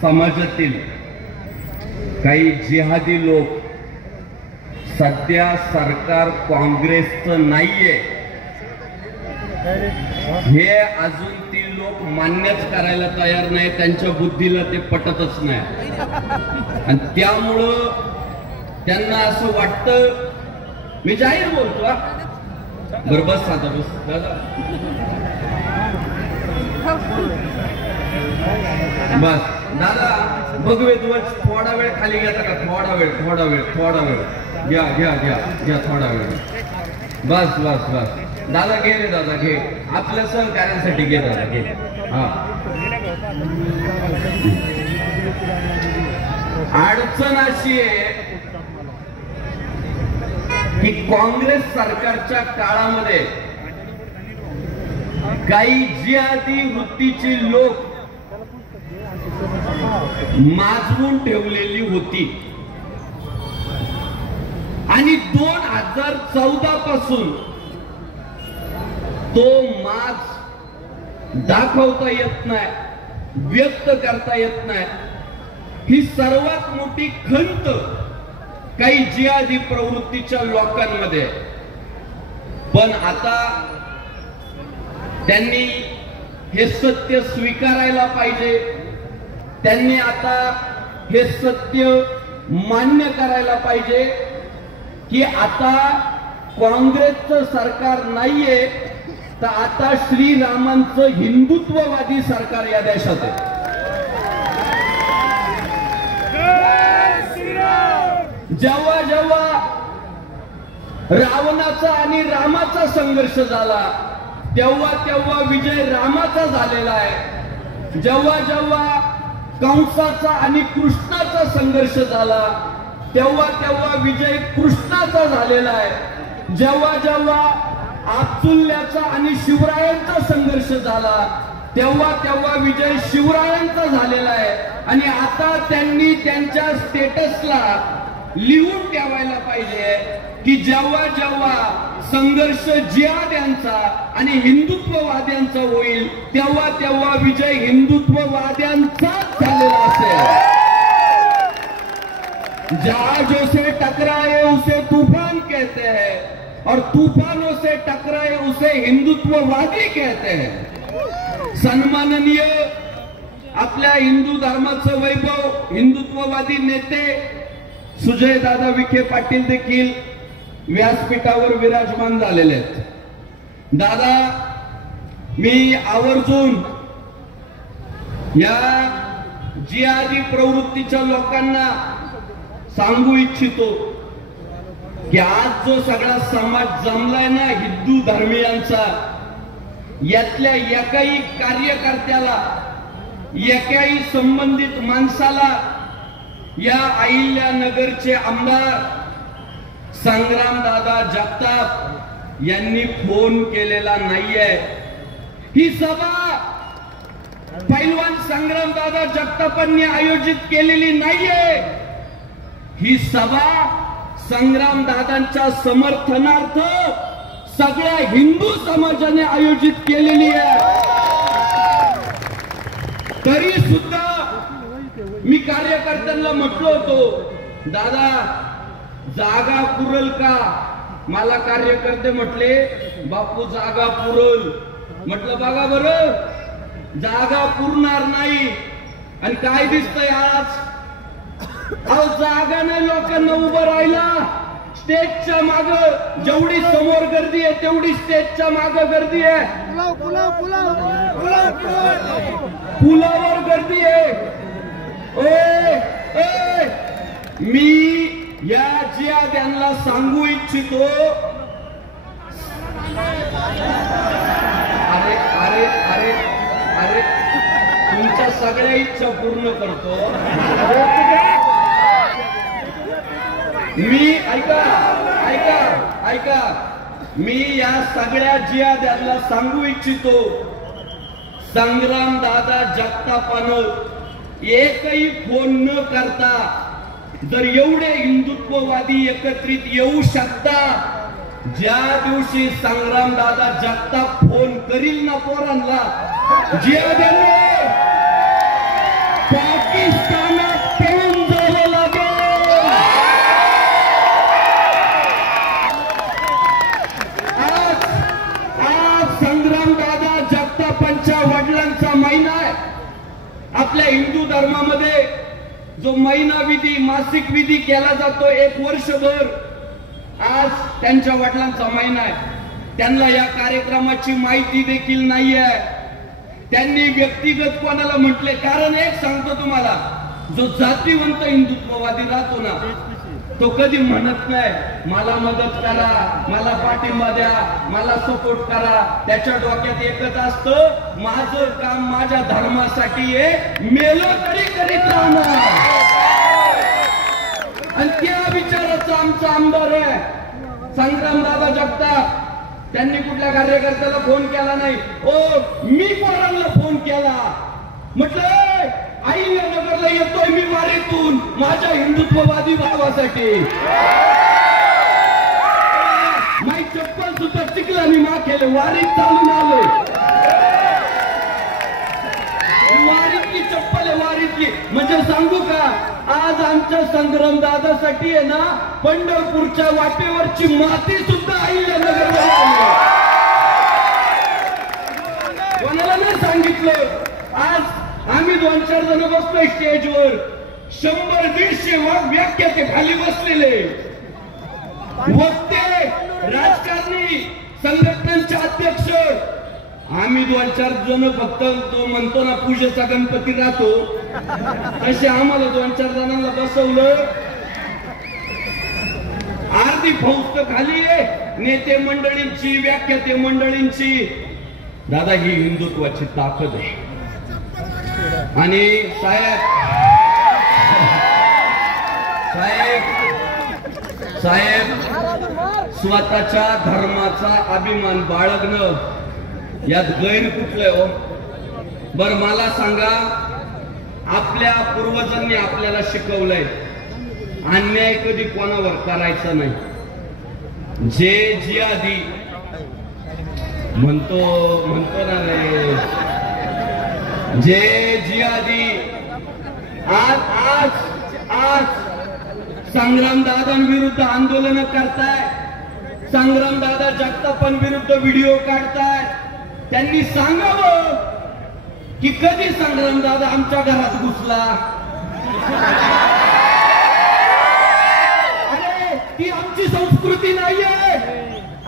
समाजातील काही जिहादी लोक सध्या सरकार काँग्रेसचं नाहीये हे अजून ती लोक मान्यच करायला तयार नाही। त्यांच्या बुद्धीला ते पटतच नाही आणि त्यामुळं त्यांना असं वाटतं, मी जाहीर बोलतो बरं बस आता बस दादा बस दादा भगवेध्वज थोडा वेळ खाली घेता का? थोडा वेळ घ्या घ्या घ्या घ्या थोडा वेळ बस बस बस दादा घे रे दादा घे, आपल्या सहकार्यासाठी घे दादा घे। हा अडचण अशी आहे की काँग्रेस सरकारच्या काळामध्ये काही जिहादी वृत्तीची लोक माजवून ठेवलेली होती आणि 2014 पासून तो माज दाखवता येत नाही, व्यक्त करता येत नाही। ही सर्वात मोठी खंत काही जिहादी प्रवृत्तीच्या लोकांमध्ये। पण आता त्यांनी हे सत्य स्वीकारायला पाहिजे, त्यांनी आता हे सत्य मान्य करायला पाहिजे की आता काँग्रेसचं सरकार नाहीये, तर आता श्रीरामांचं हिंदुत्ववादी सरकार या देशात आहे। जेव्हा जेव्हा रावणाचा आणि रामाचा संघर्ष झाला तेव्हा तेव्हा विजय रामाचा झालेला आहे। जेव्हा जेव्हा कंसाचा आणि कृष्णाचा संघर्ष झाला तेव्हा तेव्हा विजय कृष्णाचा झालेला आहे। जेव्हा जेव्हा अब्दुल्ल्याचा आणि शिवरायांचा संघर्ष झाला तेव्हा तेव्हा विजय शिवरायांचा झालेला आहे। आणि आता त्यांनी त्यांच्या स्टेटसला लिहून ठेवायला पाहिजे की जेव्हा जेव्हा संघर्ष जिहाद्यांचा आणि हिंदुत्ववाद्यांचा होईल तेव्हा तेव्हा विजय हिंदुत्ववाद्यांचाच झालेला असेल। जहाजों से टकराए उसे तूफान कहते हैं और तूफानों से टकराए उसे हिंदुत्ववादी कहते हैं। सन्माननीय आपल्या हिंदू धर्माचं वैभव हिंदुत्ववादी नेते सुजय दादा विखे पाटील देखील व्यासपीठावर विराजमान झालेले आहेत। दादा मी आवर्जून या जिहादी प्रवृत्तीच्या लोकांना सांगू इच्छितो की आज जो सगळा समाज जमलाय ना हिंदू धर्मीयांचा, यातल्या एकाही कार्यकर्त्याला एकाही संबंधित माणसाला या अहिल्यानगरचे आमदार संग्रामदादा जगताप यांनी फोन केलेला नाहीये। ही सभा पैलवान संग्रामदादा जगतापांनी आयोजित केलेली नाहीये। ही सभा संग्रामदादांच्या समर्थनार्थ सगळ्या हिंदू समाजाने आयोजित केलेली आहे। तरी सुद्धा मी कार्यकर्त्यांना म्हटलो होतो, दादा जागा पुरल का? मला कार्यकर्ते म्हटले बापू जागा पुरल। म्हटलं बघा बरं जागा पुरणार नाही। आणि काय दिसतंय आज? अहो जागा नाही लोकांना उभं राहिला। स्टेजच्या माग जेवढी समोर गर्दी आहे तेवढी स्टेजच्या माग गर्दी आहे, पुलावर गर्दी आहे। मी या जिहाद्यांना सांगू इच्छितो, अरे अरे अरे अरे तुमच्या सगळ्या इच्छा पूर्ण करतो मी। ऐका ऐका ऐका मी या सगळ्या जिहाद्यांना सांगू इच्छितो, संग्रामदादा जगतापानं एकही फोन न करता जर एवढे हिंदुत्ववादी एकत्रित येऊ शकता, ज्या दिवशी संग्रामदादा जगताप फोन करील ना पोरांना जिहाद्यांनी आपल्या हिंदू धर्मामध्ये जो महिना विधी मासिक विधी केला जातो 1 वर्षभर, आज त्यांच्या वडिलांचा महिना आहे. त्यांना या कार्यक्रमाची माहिती देखील नाही आहे. त्यांनी व्यक्तिगत कोणाला म्हटले, कारण एक सांगतो तुम्हाला, जो जातीवंत हिंदुत्ववादी राहतो ना, तो कधी म्हणत नाही मला मदत करा, मला पाठिंबा द्या, मला सपोर्ट करा. त्याच्या डोक्यात एकच असतं, माझं काम माझ्या धर्मासाठी आहे, मेलो तरी करीत राहणार. आणि त्या विचाराचा आमचा आमदार आहे संग्रामदादा जगताप. त्यांनी कुठल्या कार्यकर्त्याला फोन केला नाही, ओ मी पोरांना फोन केला, म्हटलं अहिल्यानगरला येतोय मी वारीतून माझ्या हिंदुत्ववादी भावासाठी. माझी चप्पल सुद्धा चिखलानी माखेले, वारीत चालून आलोय. वारीतली चप्पल आहे, वारीतली. म्हणजे सांगू का, आज आमच्या संग्राम दादासाठी आहे ना, पंढरपूरच्या वाटेवरची माती सुद्धा अहिल्यानगरला आली. कोणाला नाही सांगितलं. आज आम्ही 2-4 जण बसलोय स्टेजवर, 100-150 व्याख्याते खाली बसलेले, वक्ते, राजकारणी, संघटनांचे अध्यक्ष. आम्ही 2-4 जण फक्त, तो म्हणतो ना पूजेचा गणपती राहतो, तसे आम्हाला 2-4 जणांना बसवलं. अर्धी फौज तर खाली आहे, नेते मंडळींची, व्याख्याते मंडळींची. दादा, ही हिंदुत्वाची ताकद आहे. आणि साहेब स्वतःच्या धर्माचा अभिमान बाळगणं यात गैर कुठलंय हो? बर मला सांगा, आपल्या पूर्वजांनी आपल्याला शिकवलंय अन्याय कधी कोणावर करायचा नाही. जे जिहादी म्हणतो ना रे, जे जिहादी आज संग्रामदादांविरुद्ध आंदोलन करताय, संग्रामदादा जगतापांविरुद्ध व्हिडिओ काढताय, त्यांनी सांगावं की कधी संग्रामदादा आमच्या घरात घुसला. अरे ती आमची संस्कृती नाहीये.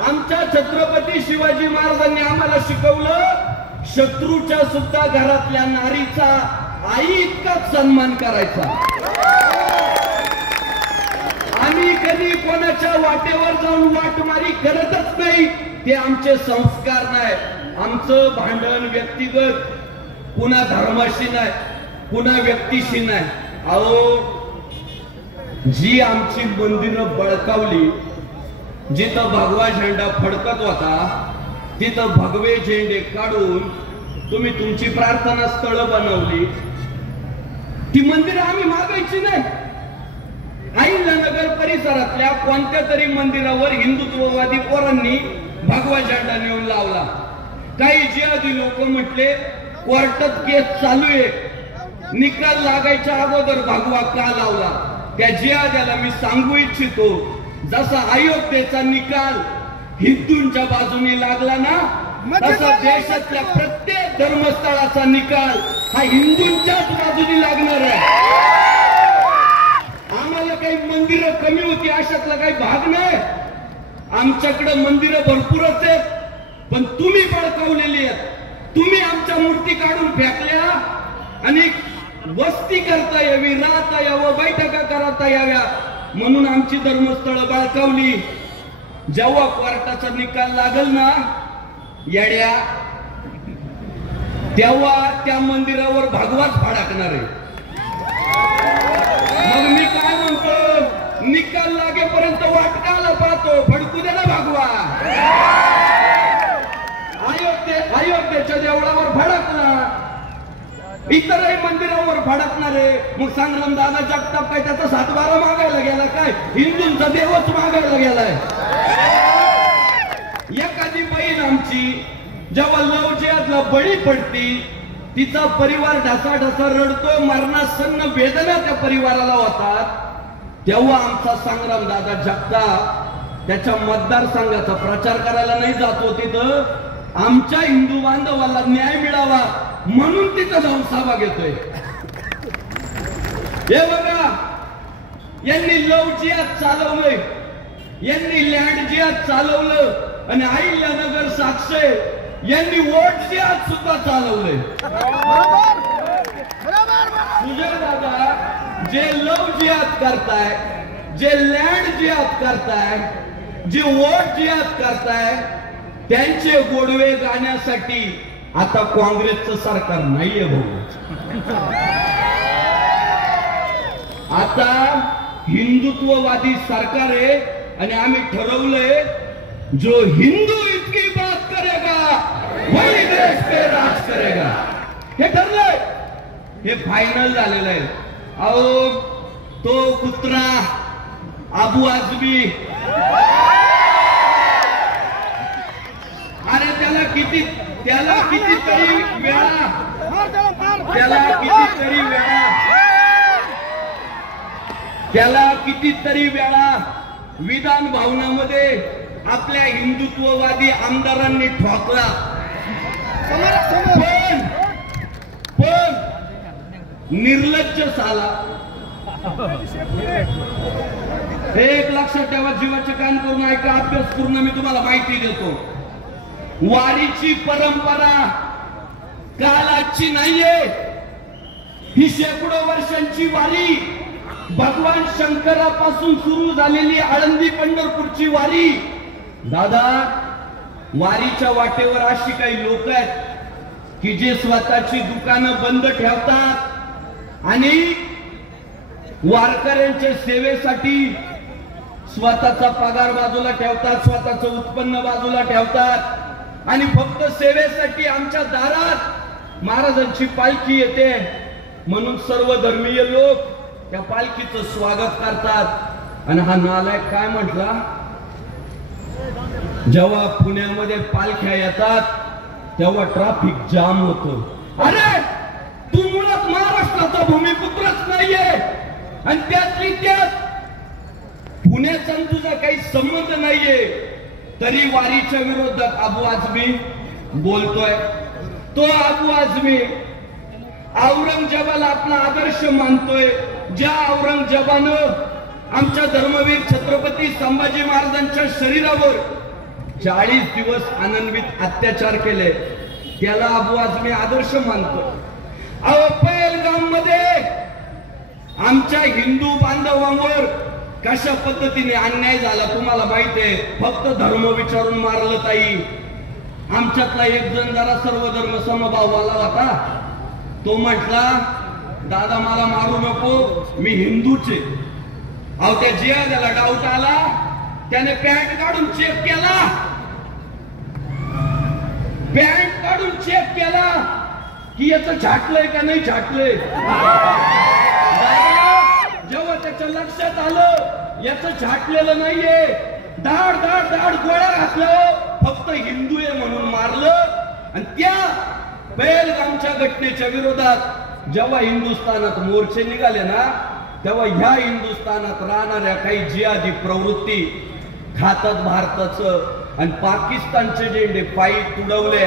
आमच्या छत्रपती शिवाजी महाराजांनी आम्हाला शिकवलं, शत्रूच्या सुद्धा घरातल्या नारीचा आई इतकाच सन्मान करायचा. आम्ही कधी कोणाच्या वाटेवर जाऊन वाटमारी करतच नाही. ते आमचे संस्कार नाही. आमचं भांडण व्यक्तिगत, पुन्हा धर्माशी नाही, पुन्हा व्यक्तीशी नाही. अहो, जी आमची मंदिरं बळकावली, जिथं भगवा झेंडा फडकत होता, तिथं भगवे झेंडे काढून तुम्ही तुमची प्रार्थना स्थळ बनवली. ती मंदिरं आम्ही मागायची नाही. अहिल्यानगर परिसरातल्या कोणत्या तरी मंदिरावर हिंदुत्ववादी पोरांनी भगवा झेंडा नेऊन लावला. काही जिहादी लोक म्हटले कोर्टात केस चालू आहे, निकाल लागायच्या अगोदर भगवा का लावला. त्या जिहाद्याला मी सांगू इच्छितो, जसा अयोध्येचा निकाल हिंदूंच्या बाजूने लागला ना, तसा देशातल्या प्रत्येक धर्मस्थळाचा निकाल हा हिंदूंच्याच बाजूने लागणार आहे. आम्हाला काही मंदिरं कमी होती अशातला काही भाग नाही. आमच्याकडे मंदिरं भरपूरच आहेत, पण तुम्ही बळकावलेली आहेत. तुम्ही आमच्या मूर्ती काढून फेकल्या आणि वस्ती करता यावी, राहता यावं, बैठका करता याव्या म्हणून आमची धर्मस्थळं बळकावली. जेव्हा कोर्टाचा निकाल लागल ना येड्या, तेव्हा त्या मंदिरावर भगवाच फडकणार आहे. मग मी काय म्हणतो, निकाल लागेपर्यंत वाटकाला पाहतो, फडकू दे ना भगवा. अयोध्येच्या देवळावर फडकला, इतरही मंदिरावर फडकणार आहे. मग संग्रामदादा जगताप काय त्याचा 7-12 मागायला गेला काय? हिंदूंचा देवच मागायला गेलाय. एखादी बहीण आमची जेव्हा लव जिहादला बळी पडती, तिचा परिवार ढसाढसा रडतो, मरणासन्न वेदना त्या परिवाराला होतात, तेव्हा आमचा संग्रामदादा जगताप त्याच्या मतदारसंघाचा प्रचार करायला नाही जातो. तिथं आमच्या हिंदू बांधवाला न्याय मिळावा म्हणून तिथं जाऊन सभा घेतोय. हे बघा, यांनी लव जिहाद चालवलंय, यांनी लँड जिहाद चालवलं आणि अहिल्यानगर साक्षे यांनी वोट जिहाद सुद्धा चालवलंय. सुजय दादा जे लव जिहाद करताय, जे लँड जिहाद करताय, जे वोट जिहाद करताय, त्यांचे गोडवे गाण्यासाठी आता काँग्रेसचं सरकार नाहीये भाऊ. आता हिंदुत्ववादी सरकार आहे आणि आम्ही ठरवलंय जो हिंदू इतकी बात करेगा वही देश पे राज करेगा. हे ठरलंय, हे फायनल झालेलं आहे. अहो तो कुत्रा अबू आझमी, अरे त्याला कितीतरी वेळा विधान भवनामध्ये आपल्या हिंदुत्ववादी आमदारांनी ठोकला, पण निर्लज्ज साला. हे एक लक्षात ठेवा, जीवाचे कान करून ऐका, अभ्यास पूर्ण मी तुम्हाला माहिती देतो. वारीची परंपरा काल आजची नाहीये, ही शेकडो वर्षांची वारी. भगवान शंकरापासून सुरू झालेली आळंदी पंढरपूरची वारी. दादा, वारीच्या वाटेवर अशी काही लोक आहेत की जे स्वतःची दुकानं बंद ठेवतात आणि वारकऱ्यांच्या सेवेसाठी स्वतःचा पगार बाजूला ठेवतात, स्वतःचं उत्पन्न बाजूला ठेवतात आणि फक्त सेवेसाठी आमच्या दारात महाराजांची पालखी येते म्हणून सर्व धर्मीय लोक त्या पालखीचं स्वागत करतात. आणि हा नालायक काय म्हटला, जेव्हा पुण्यामध्ये पालख्या येतात तेव्हा ट्रॅफिक जाम होतं. अरे तू मुळात महाराष्ट्राचा भूमिपुत्रच नाहीये आणि त्यातली त्यात पुण्याचा तुझा काही संबंध नाहीये, तरी वारीच्या विरोधात अबू आझमी बोलतोय. तो अबू आझमी औरंगजेबाला आपला आदर्श मानतोय. ज्या औरंगजेबानं आमच्या धर्मवीर छत्रपती संभाजी महाराजांच्या शरीरावर 40 दिवस अनन्वित अत्याचार केले, त्याला अबू आझमी आदर्श मानतो. अहो पहलगाम मध्ये आमच्या हिंदू बांधवांवर कशा पद्धतीने अन्याय झाला तुम्हाला माहिती आहे. फक्त धर्म विचारून मारलं ताई. आमच्यातला एक जण जरा सर्व धर्म समभावाला होता, तो म्हटला दादा मला मारू नको, मी हिंदूचे. अहो त्या जिहाद्याला डाऊट आला, त्याने पॅन्ट काढून चेक केला, पॅन्ट काढून चेक केला की याचं झाटलंय का नाही झाटलंय. जेव्हा त्याच्या लक्षात आलं याचं झाटलेलं नाहीये, धाड धाड धाड गोळ्या घातल्या, फक्त हिंदू आहे म्हणून मारलं. आणि त्या पहलगामच्या घटनेच्या विरोधात जेव्हा हिंदुस्थानात मोर्चे निघाले ना, तेव्हा ह्या हिंदुस्थानात राहणाऱ्या काही जिहादी प्रवृत्ती खातात भारताचं आणि पाकिस्तानचे झेंडे पायी तुडवले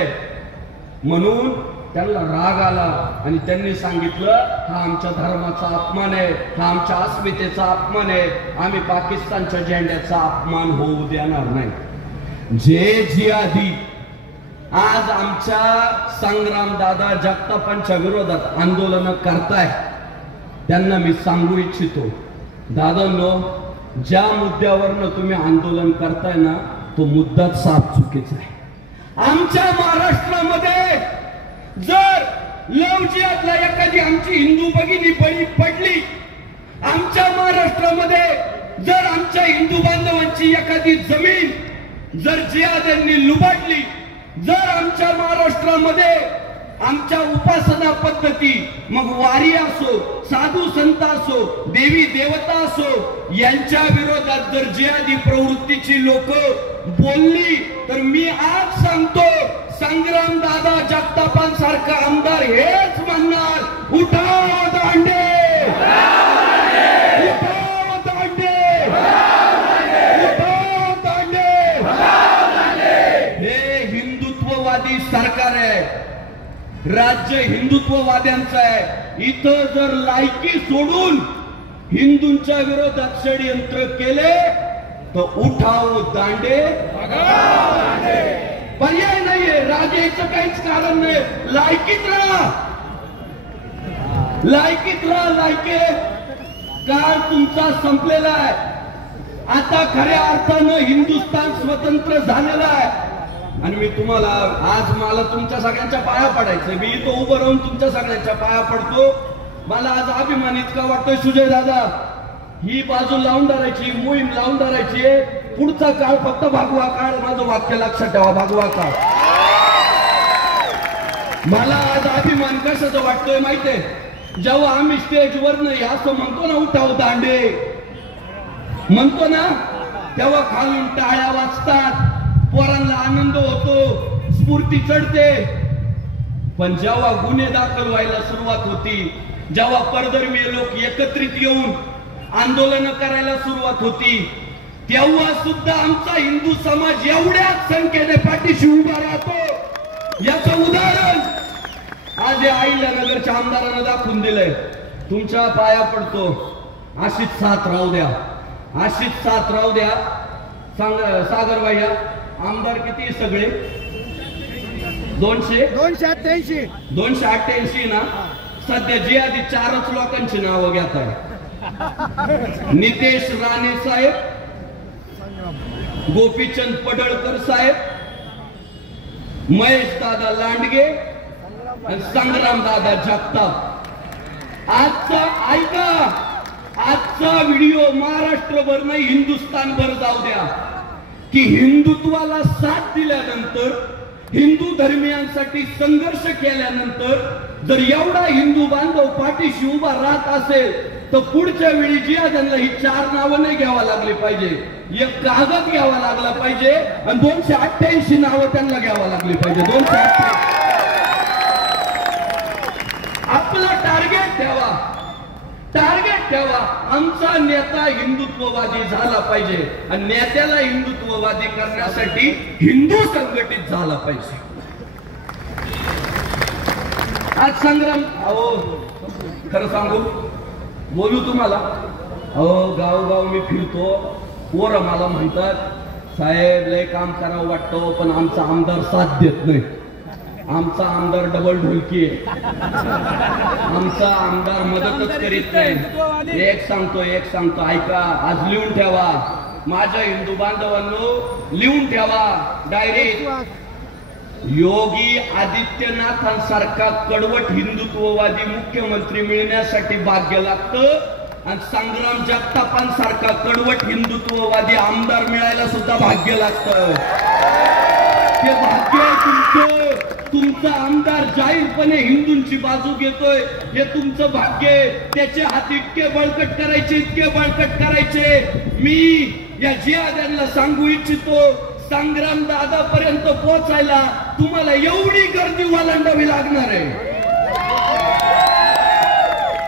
म्हणून त्यांना राग आला आणि त्यांनी सांगितलं हा आमच्या धर्माचा अपमान आहे, हा आमच्या अस्मितेचा अपमान आहे, आम्ही पाकिस्तानच्या झेंड्याचा अपमान होऊ देणार नाही. जे जिहादी आज आमच्या संग्रामदादा जगतापांच्या विरोधात आंदोलन करताय त्यांना मी सांगू इच्छितो, दादांनो ज्या मुद्द्यावरनं तुम्ही आंदोलन करताय ना तो मुद्दा साफ चुकीचा आहे. आमच्या महाराष्ट्रामध्ये जर लव जिहादला एखादी आमची हिंदू भगिनी बळी पडली, आमच्या महाराष्ट्रामध्ये जर आमच्या हिंदू बांधवांची एखादी जमीन जर जिहाद्यांनी लुबाडली, जर आमच्या महाराष्ट्रामध्ये आमच्या उपासना पद्धती मग वारी असो, साधू संत असो, देवी देवता असो यांच्या विरोधात जर जिहादी प्रवृत्तीची लोक बोलली तर मी आज सांगतो संग्रामदादा जगतापांसारखा आमदार हेच म्हणणार, उठाव दांडे, उठाव दांडे, उठाव दांडे. हे हिंदुत्ववादी सरकार आहे. राज्य हिंदुत्ववाद्यांचं आहे. इथं जर लायकी सोडून हिंदूंच्या विरोधात षडयंत्र केले तर उठाव दांडे, पर्याय नाहीये. राजाचं काहीच कारण नाही. लायकीत राहा, लायकीत राहा. लायके काळ तुमचा संपलेला आहे. आता खऱ्या अर्थानं हिंदुस्थान स्वतंत्र झालेलं आहे. आणि मी तुम्हाला आज मला तुमच्या सगळ्यांच्या पाया पडायचंय. मी इथं उभं राहून तुमच्या सगळ्यांच्या पाया पडतो. मला आज अभिमान इतका वाटतोय सुजय दादा, ही बाजू लावून धरायची, मोहीम लावून धरायची. पुढचा काळ फक्त भागवा काळ. माझं वाक्य लक्षात ठेवा, भागवा काळ. मला आज अभिमान कशाचा वाटतोय माहितीये? जेव्हा आम्ही स्टेजवर असं म्हणतो ना, उठाव दांडे म्हणतो ना, तेव्हा खालून टाळ्या वाजतात, पोरांना आनंद होतो, स्फूर्ती चढते. पण जेव्हा गुन्हे दाखल व्हायला सुरुवात होती, जेव्हा परधर्मीय लोक एकत्रित येऊन आंदोलन करायला सुरुवात होती, तेव्हा सुद्धा आमचा हिंदू समाज एवढ्याच संख्येने पाठीशी उभा राहतो. याचं उदाहरण आज या अहिल्यानगरच्या आमदारांना दाखवून दिलंय. तुमच्या पाया पडतो, अशीच साथ राहू द्या, अशीच साथ राहू द्या. सागर भैया, आमदार किती सगळे? 288 ना. सध्या जी आधी 4च लोकांची नावं घेत आहे. नितेश राणे साहेब, गोपीचंद पडळकर साहेब, महेश दादा लांडगे आणि संग्राम दादा जगताप. आजचा ऐका, आजचा व्हिडिओ महाराष्ट्रभर नाही हिंदुस्थानभर जाऊ द्या की हिंदुत्वाला साथ दिल्यानंतर, हिंदू धर्मियांसाठी संघर्ष केल्यानंतर जर एवढा हिंदू बांधव पाठीशी उभा राहत असेल तर पुढच्या वेळी जिहाद्यांना ही 4 नावं नाही घ्यावा लागली पाहिजे, एक कागद घ्यावा लागला पाहिजे आणि 288 नावं त्यांना घ्यावा लागली पाहिजे. 288. आपला टार्गेट ठेवा, टार्गेट ठेवा. आमचा नेता हिंदुत्ववादी झाला पाहिजे आणि नेत्याला हिंदुत्ववादी करण्यासाठी हिंदू संघटित झाला पाहिजे. आज संग्राम, अहो खरं सांगू, बोलू तुम्हाला, अहो गावगाव मी फिरतो, पोरं मला म्हणतात, साहेब लय काम करावं वाटतं पण आमचा आमदार साथ देत नाही. आमचा आमदार डबल ढोलकी आहे, आमचा आमदार मदतच करीत नाही. एक सांगतो ऐका, आज लिहून ठेवा माझ्या हिंदू बांधवांनो, लिहून ठेवा डायरेक्ट. योगी आदित्यनाथांसारखा कडवट हिंदुत्ववादी मुख्यमंत्री मिळण्यासाठी भाग्य लागतं आणि संग्राम जगतापांसारखा कडवट हिंदुत्ववादी आमदार मिळायला सुद्धा भाग्य लागतं. ते भाग्य तुमचं. तुमचा आमदार जाहीरपणे हिंदूंची बाजू घेतोय, हे तुमचं भाग्य. त्याचे हात इतके बळकट करायचे, इतके बळकट करायचे. मी या जिहाद्यांना सांगू इच्छितो, संग्राम दादा पर्यंत पोहोचायला तुम्हाला एवढी गर्दी ओलांडावी लागणार आहे.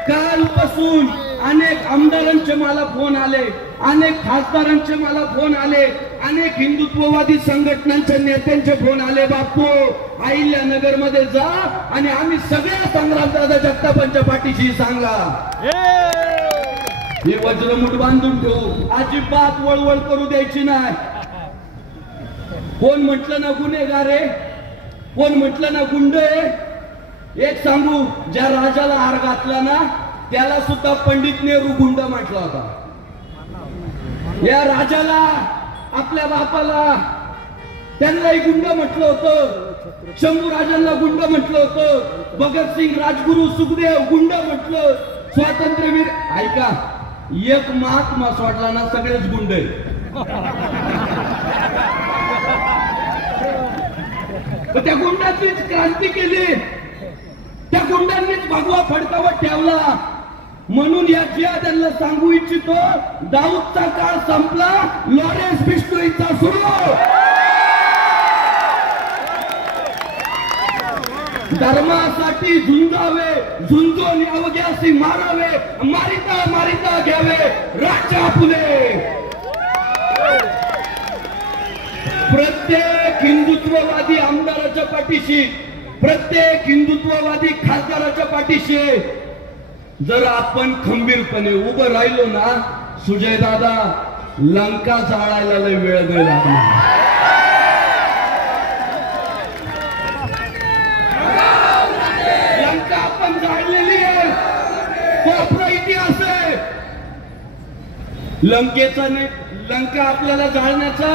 कालपासून अनेक आमदारांचे मला फोन आले, अनेक खासदारांचे मला फोन आले, अनेक हिंदुत्ववादी संघटनांच्या नेत्यांचे फोन आले. बापू अहिल्यानगर मध्ये जा आणि आम्ही सगळ्या संग्रामदादा जगतापांच्या पाठीशी सांगा. हे वज्रमुठ बांधून ठेवू, अजिबात वळवळ करू द्यायची नाही. कोण म्हटलं ना गुन्हेगार आहे, कोण म्हटलं ना गुंड आहे. एक सांगू, ज्या राजाला हार घातला ना त्याला सुद्धा पंडित नेहरू गुंड म्हटला होता. या राजाला, आपल्या बापाला, त्यांनाही गुंड म्हटलं होतं. शंभू राजांना गुंड म्हटलं होतं. भगतसिंग, राजगुरू, सुखदेव गुंड म्हटलं. स्वातंत्र्यवीर, ऐका, एक महात्मा सोडला ना सगळेच गुंड आहे. त्या गुंडांनीच क्रांती केली, त्या गुंडांनीच भगवा फडकावत ठेवला. म्हणून या जिहाद्यांना सांगू इच्छितो, दाऊदचा काळ संपला, लॉरेन्स बिश्नोईचा सुरू. धर्मासाठी झुंजावे, झुंजून अवघ्यासी मारावे, मारिता मारिता घ्यावे राजा फुले. प्रत्येक हिंदुत्ववादी आमदाराच्या पाठीशी प्रत्येक हिंदुत्ववादी खासदाराच्या पाठीशी आहे. जर आपण खंबीरपणे उभं राहिलो ना सुजय दादा, लंका जाळायला लय वेळ नाही लागणार. लंका आपण जाळलेली आहे, तो आपला इतिहास आहे. लंकेचा नाही, लंका आपल्याला जाळण्याचा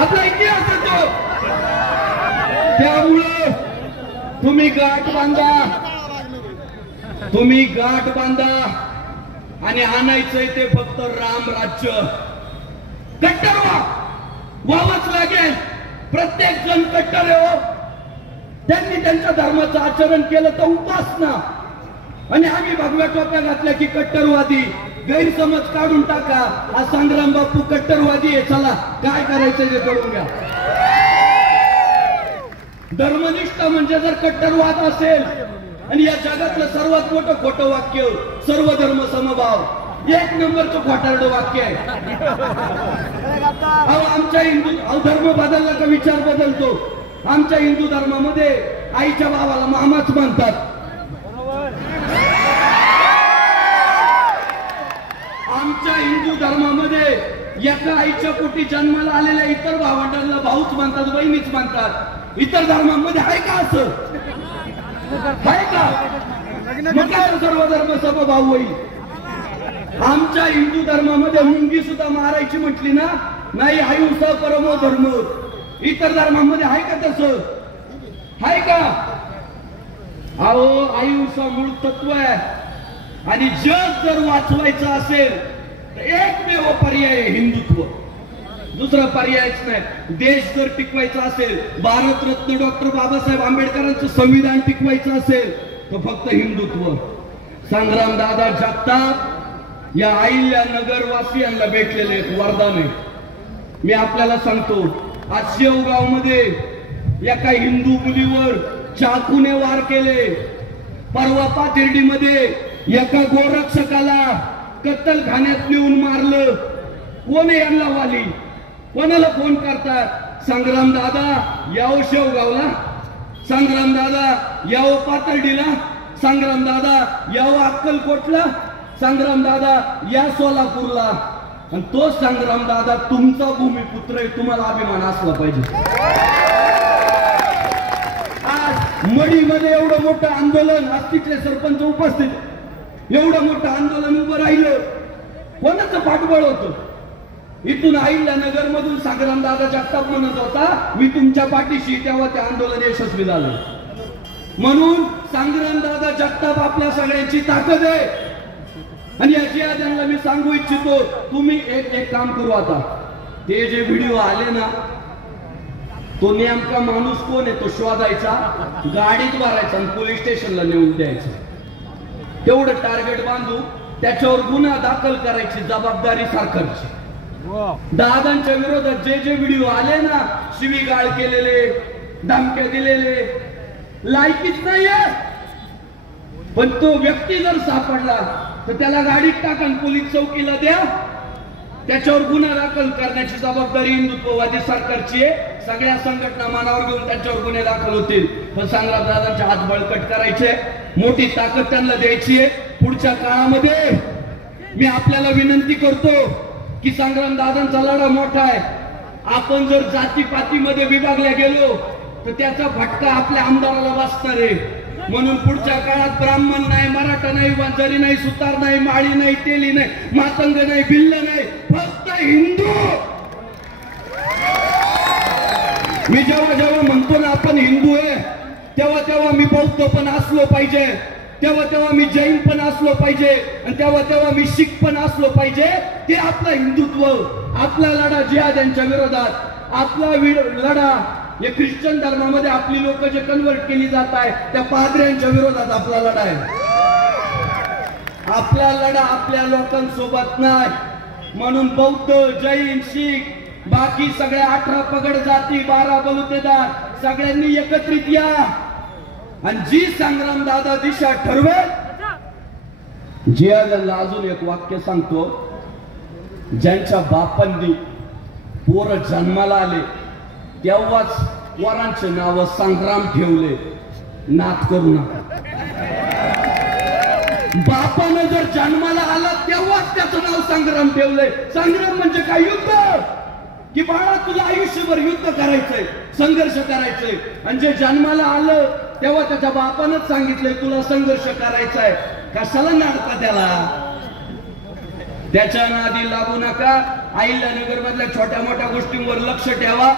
आपला इतिहास येतो. त्यामुळं तुम्ही गाठ बांधा, तुम्ही गाठ बांधा आणि आणायचंय ते फक्त राम राज्य. कट्टर व्हावंच लागेल. प्रत्येक जण कट्टर आहे हो. त्यांनी त्यांच्या धर्माचं आचरण केलं तर उपासना, आणि आम्ही भगव्या टोप्या घातल्या की कट्टरवादी. गैरसमज काढून टाका. हा संग्राम बापू कट्टरवादी आहे, चला काय करायचं ते करून घ्या. धर्मनिष्ठ म्हणजे जर कट्टरवाद असेल, आणि या जगातलं सर्वात मोठं खोटं वाक्य सर्व धर्म समभाव, एक नंबरचं खोटारडं वाक्य आहे. आमच्या हिंदू धर्म बदलला का विचार बदलतो. आमच्या हिंदू धर्मामध्ये आईच्या भावाला मामाच म्हणतात. आमच्या हिंदू धर्मामध्ये एका आईच्या पोटी जन्माला आलेल्या इतर भावंडांना भाऊच म्हणतात, बहिणीच म्हणतात. इतर धर्मांमध्ये आहे का असं? आहे का? मग काय सर्व धर्म समभाव होईल? आमच्या हिंदू धर्मामध्ये मुंगी सुद्धा मारायची म्हटली ना, नाही अहिंसा परमो धर्म. इतर धर्मांमध्ये आहे का तसं? आहे का? अहो अहिंसा मूळ तत्व आहे. आणि जग जर वाचवायचं असेल तर एकमेव पर्याय आहे हिंदुत्व, दुसरा पर्यायच नाही. देश जर टिकवायचा असेल, भारतरत्न डॉक्टर बाबासाहेब आंबेडकरांचं संविधान टिकवायचं असेल तर फक्त हिंदुत्व. संग्रामदादा जगताप या अहिल्यानगर वासियांना भेटलेले एक वरदान आहे. मी आपल्याला सांगतो, आज शेवगाव मध्ये एका हिंदू मुलीवर चाकूने वार केले. परवा पाथर्डीमध्ये एका गोरक्षकाला कत्तलखान्यात नेऊन मारलं. कोण यांना वाली? कोणाला फोन करतात? संग्रामदादा याव शेवगावला, संग्रामदादा याव पाथर्डीला, संग्रामदादा याव अक्कलकोटला, संग्रामदादा या सोलापूरला. आणि तो संग्रामदादा तुमचा भूमिपुत्र आहे, तुम्हाला अभिमान असला पाहिजे. आज मडीमध्ये एवढं मोठं आंदोलन, आज तिथले सरपंच उपस्थित, एवढं मोठं आंदोलन उभं राहिलं, कोणाचं पाठबळ होतं? इथून अहिल्यानगर मधून संग्रामदादा जगताप म्हणत होता मी तुमच्या पाठीशी, तेव्हा ते आंदोलन यशस्वी झालं. म्हणून संग्रामदादा जगताप आपल्या सगळ्यांची ताकद आहे. आणि याची त्यांना मी सांगू इच्छितो, तुम्ही एक काम करू आता. ते जे व्हिडिओ आले ना, तो नेमका माणूस कोण आहे तो शोधायचा, गाडीत भरायचा आणि पोलीस स्टेशनला नेऊन द्यायचं. तेवढं टार्गेट बांधू, त्याच्यावर गुन्हा दाखल करायची जबाबदारी सरकारची. दादांच्या विरोधात जे जे व्हिडिओ आले ना, शिवीगाळ केलेले, धमक्या दिलेले, लायकीच नाहीये. पण तो व्यक्ती जर सापडला तर त्याला गाडीत टाका, पोलीस चौकीला द्या, त्याच्यावर गुन्हा दाखल करण्याची जबाबदारी हिंदुत्ववादी सरकारची आहे. सगळ्या संघटना मनावर घेऊन त्यांच्यावर गुन्हे दाखल होतील. पण संग्रामदादांचे हात बळकट करायचे, मोठी ताकद त्यांना द्यायची आहे. पुढच्या काळामध्ये मी आपल्याला विनंती करतो की संग्रामदादांचा लढा मोठा आहे. आपण जर जातीपातीमध्ये विभागल्या गेलो तर त्याचा फटका आपल्या आमदाराला बसणार आहे. म्हणून पुढच्या काळात ब्राह्मण नाही, मराठा नाही, वंजारी नाही, सुतार नाही, माळी नाही, तेली नाही, मातंग नाही, भिल्ल नाही, फक्त हिंदू. मी जेव्हा जेव्हा म्हणतो ना आपण हिंदू आहे, तेव्हा तेव्हा मी बौद्ध पण असलो पाहिजे, तेव्हा तेव्हा मी जैन पण असलो पाहिजे, आणि तेव्हा तेव्हा मी शीख पण असलो पाहिजे. ते आपलं हिंदुत्व, आपला लढा जिहाद यांच्या विरोधात, आपला लढा हे ख्रिश्चन धर्मामध्ये आपली लोक जे कन्वर्ट केली जात आहे त्या पाद्र्यांच्या विरोधात आपला लढा आहे. आपला लढा आपल्या लोकांसोबत नाही. म्हणून बौद्ध, जैन, शीख, बाकी सगळ्या 18 पगड जाती, 12 बलुतेदार सगळ्यांनी एकत्रित या. आणि जी संग्रामदादा दिशा ठरवेल. जिहादला अजून एक वाक्य सांगतो, ज्यांच्या बापांनी पोरं जन्माला आले तेव्हाच वरांचे नाव संग्राम ठेवले. नाद करू नका. बापानं जर जन्माला आला तेव्हाच त्याचं नाव संग्राम ठेवलंय. संग्राम म्हणजे काय? युद्ध. की बाळा तुला आयुष्यभर युद्ध करायचंय, संघर्ष करायचंय. आणि जे जन्माला आलं तेव्हा त्याच्या बापानंच सांगितलंय तुला संघर्ष करायचाय. कशाला नाडता त्याला? त्याच्या नादी लागू नका. अहिल्यानगर मधल्या छोट्या मोठ्या गोष्टींवर लक्ष ठेवा.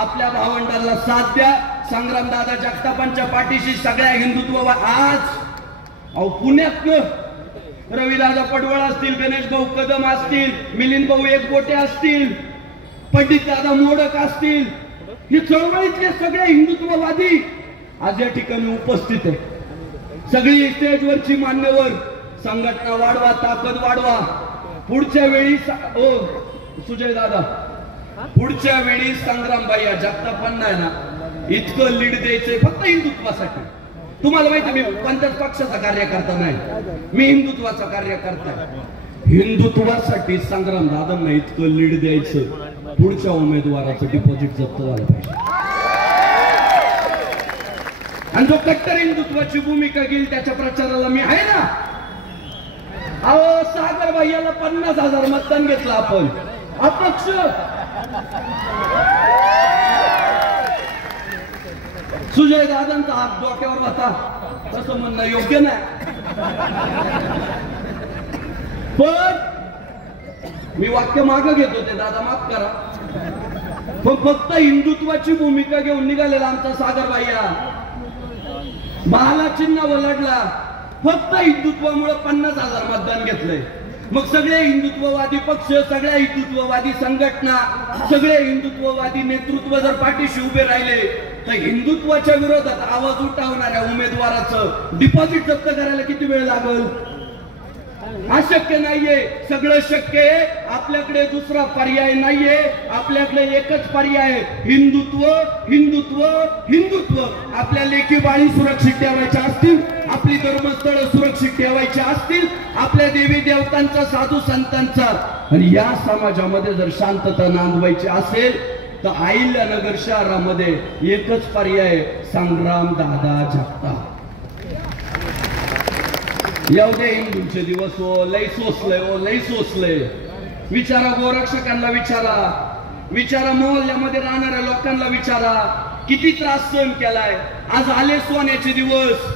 आपल्या भावंडाला साथ द्या. संग्राम दादा जगतापांच्या पाठीशी सगळ्या हिंदुत्व आज पुण्यात रविदादा पडवळ असतील, गणेश भाऊ कदम असतील, मिलिंद भाऊ एकबोटे असतील, पंडित दादा मोडक असतील, हे चळवळीतले सगळे हिंदुत्ववादी आज या ठिकाणी उपस्थित आहे. सगळी स्टेजवरची मान्यवर संघटना वाढवा, ताकद वाढवा. पुढच्या वेळी सुजय दादा पुढच्या वेळी संग्राम भैया जगतापांना आहे ना इतकं लीड द्यायचंय फक्त हिंदुत्वासाठी. तुम्हाला माहिती मी कोणत्याच पक्षाचा कार्यकर्ता नाही, मी हिंदुत्वाचा कार्यकर्ता आहे. हिंदुत्वासाठी संग्राम दादांना इतकं लीड द्यायचं. पुढच्या उमेदवाराचं डिपॉझिट जप्त झालं पाहिजे. आणि जो कट्टर हिंदुत्वाची भूमिका घेईल त्याच्या प्रचाराला मी आहे ना. अहो सागर भैयाला 50,000 मतदान घेतलं आपण अपक्ष. सुजय दादांचा हात डोक्यावर होता तसं म्हणणं योग्य नाही. पण मी वाक्य मागं घेतो ते दादा माफ करा. पण फक्त हिंदुत्वाची भूमिका घेऊन निघालेला आमचा सागर भैया बाला चिन्हावर लढला. फक्त हिंदुत्वामुळे 50,000 मतदान घेतलंय. मग सगळे हिंदुत्ववादी पक्ष, सगळ्या हिंदुत्ववादी संघटना, सगळे हिंदुत्ववादी नेतृत्व जर पाठीशी उभे राहिले तर हिंदुत्वाच्या विरोधात आवाज उठवणाऱ्या उमेदवाराचं डिपॉझिट जप्त करायला किती वेळ लागेल? अशक्य नाहीये. सगळं शक्य आहे. आपल्याकडे दुसरा पर्याय नाहीये. आपल्याकडे एकच पर्याय, हिंदुत्व, हिंदुत्व, हिंदुत्व. आपल्या लेखी बाळी सुरक्षित ठेवायच्या असतील, आपली धर्मस्थळं सुरक्षित ठेवायची असतील, आपल्या देवी देवतांचा, साधू संतांचा आणि या समाजामध्ये जर शांतता नांदवायची असेल तर अहिल्यानगर शहरामध्ये एकच पर्याय, संग्राम दादा जगताप. एवढे हिंदूंचे दिवस हो लय सोसले, हो लय सोसले. विचारा गोरक्षकांना, विचारा मोहल्ल्यामध्ये राहणाऱ्या लोकांना, विचारा किती त्रास सहन केलाय. आज आले सोन्याचे दिवस.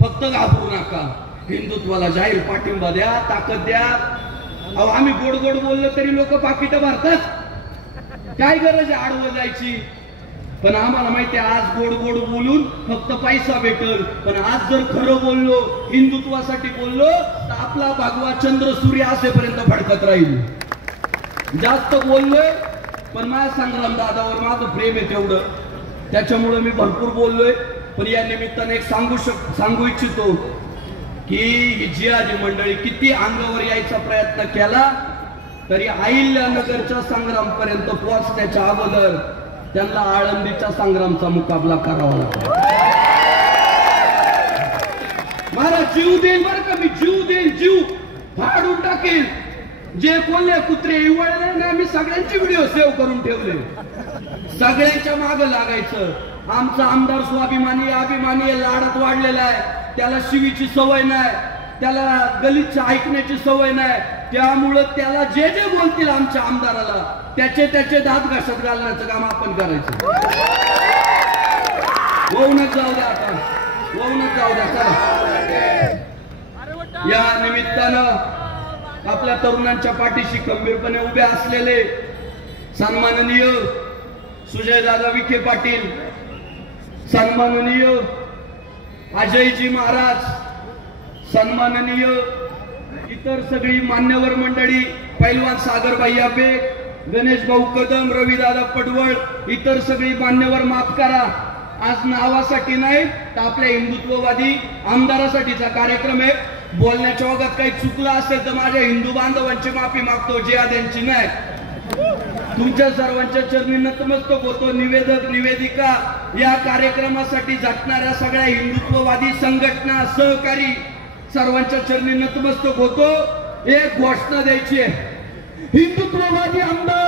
फक्त घाबरू नका. हिंदुत्वाला जाहीर पाठिंबा द्या, ताकद द्या. अहो आम्ही गोड गोड बोललो तरी लोक पाकिट भरतात. काय गरज आहे आडवं जायची? पण आम्हाला माहिती आहे आज गोड गोड बोलून फक्त पैसा भेटल. पण आज जर खरं बोललो, हिंदुत्वासाठी बोललो तर आपला भगवा चंद्र सूर्य असेपर्यंत भडकत राहील. जास्त बोललोय पण माझ्या संग्राम दादावर माझं प्रेम आहे तेवढं, त्याच्यामुळे मी भरपूर बोललोय. पण या निमित्ताने एक सांगू इच्छितो की जिहादी मंडळी किती अंगावर यायचा प्रयत्न केला तरी अहिल्यानगरच्या संग्रामपर्यंत पोहोचण्याच्या अगोदर त्यांना आळंदीच्या संग्रामचा मुकाबला करावा लागला. मला जीव देईल बरं का, मी जीव देईल, जीव फाडून टाकेल. जे कोल्हे कुत्रे इवळले ना मी सगळ्यांचे व्हिडिओ सेव्ह करून ठेवले. सगळ्यांच्या मागे लागायचं. आमचा आमदार स्वाभिमानी अभिमानी लाडात वाढलेला आहे. त्याला शिवीची सवय नाही, त्याला गलिच्छ ऐकण्याची सवय नाही. त्यामुळं त्याला जे जे बोलतील आमच्या आमदाराला त्याचे दात घासत घालण्याचं काम आपण करायचं. होऊनच जाऊ द्या, आता होऊनच जाऊ द्या. या निमित्तानं आपल्या तरुणांच्या पाठीशी खंबीरपणे उभे असलेले सन्माननीय सुजयदादा विखे पाटील, सन्माननीय अजयजी महाराज, सन्माननीय इतर सगळी मान्यवर मंडळी, पैलवान सागर भैया बेग, गणेश भाऊ कदम, रविदादा पडवळ, इतर सगळी मान्यवर माफ करा. आज नावासाठी नाही तर आपल्या हिंदुत्ववादी आमदारासाठीचा कार्यक्रम आहे. बोलण्याच्या ओघात काही चुकलं असेल तर माझ्या हिंदू बांधवांची माफी मागतो, जिहाद्यांची नाही. तुमच्या सर्वांच्या चरणी नतमस्तक होतो. निवेदक निवेदिका या कार्यक्रमासाठी झटणाऱ्या सगळ्या हिंदुत्ववादी संघटना, सहकारी सर्वांच्या चरणी नतमस्तक होतो. एक घोषणा द्यायची आहे, हिंदुत्ववादी आमदार